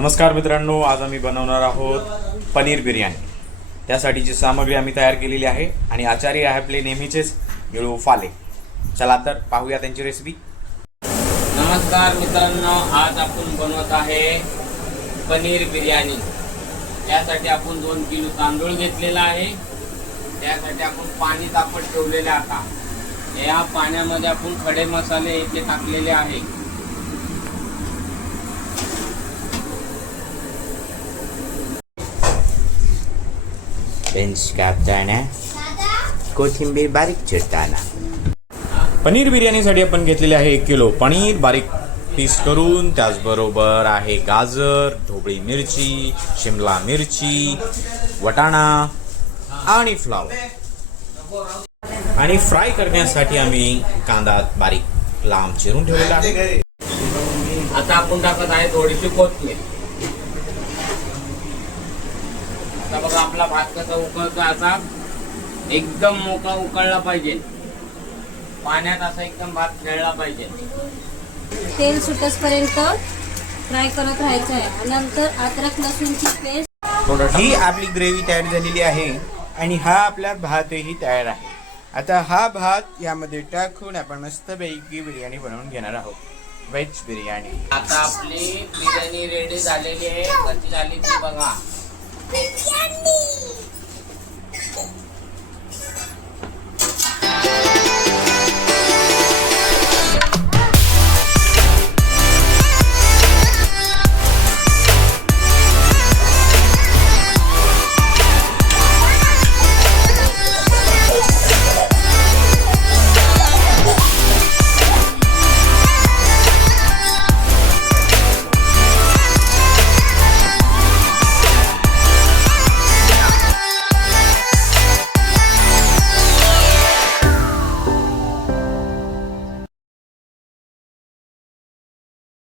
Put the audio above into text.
नमस्कार मित्रांनो, आज आम्ही बनवणार आहोत पनीर बिर्याणी। त्यासाठीची सामग्री आम्ही तयार केलेली आहे आणि आचार्य आहे आपले नेहमीचेच निळू फाले। चला तर पाहूया त्यांची रेसिपी। नमस्कार मित्रांनो, आज आपण बनवत आहे पनीर बिर्याणी। त्यासाठी आपण 2 किलो तांदूळ घेतलेला आहे। त्यासाठी आपण पाणी तापत ठेवलेले आता। या पाण्यामध्ये आपण खडे मसाले इथे टाकलेले आहे। बेंच कापताना कोथिंबीर बारीक चिरताना। पनीर बिर्याणीसाठी आपण घेतलेले आहे 1 किलो पनीर बारीक पीस करून। त्याचबरोबर आहे गाजर, ढोबळी मिरची, शिमला मिरची, वटाणा आणि फ्लावर। आणि फ्राय करण्यासाठी आम्ही कांदा बारीक लांब चिरून ठेवलेला आहे। आता आपण टाकत आहे थोडीशी कोथिंबीर। आता बघा आपला भात कसा उकळतो, असा एकदम मोकळा उकळला पाहिजे। पाण्यात असा एकदम भात खेळला पाहिजे। तेल सुटसपर्यंत फ्राय करत राहायचं आहे। नंतर अद्रक लसूणची पेस्ट। ही आपली ग्रेव्ही तयार झालेली आहे आणि हा आपला भातही तयार आहे। आता हा भात यामध्ये टाकून आपण मस्तपैकी बिर्याणी बनवून घेणार आहोत, व्हेज बिर्याणी। आता आपली बिर्याणी रेडी झालेली आहे। कशी झाली ती बघा।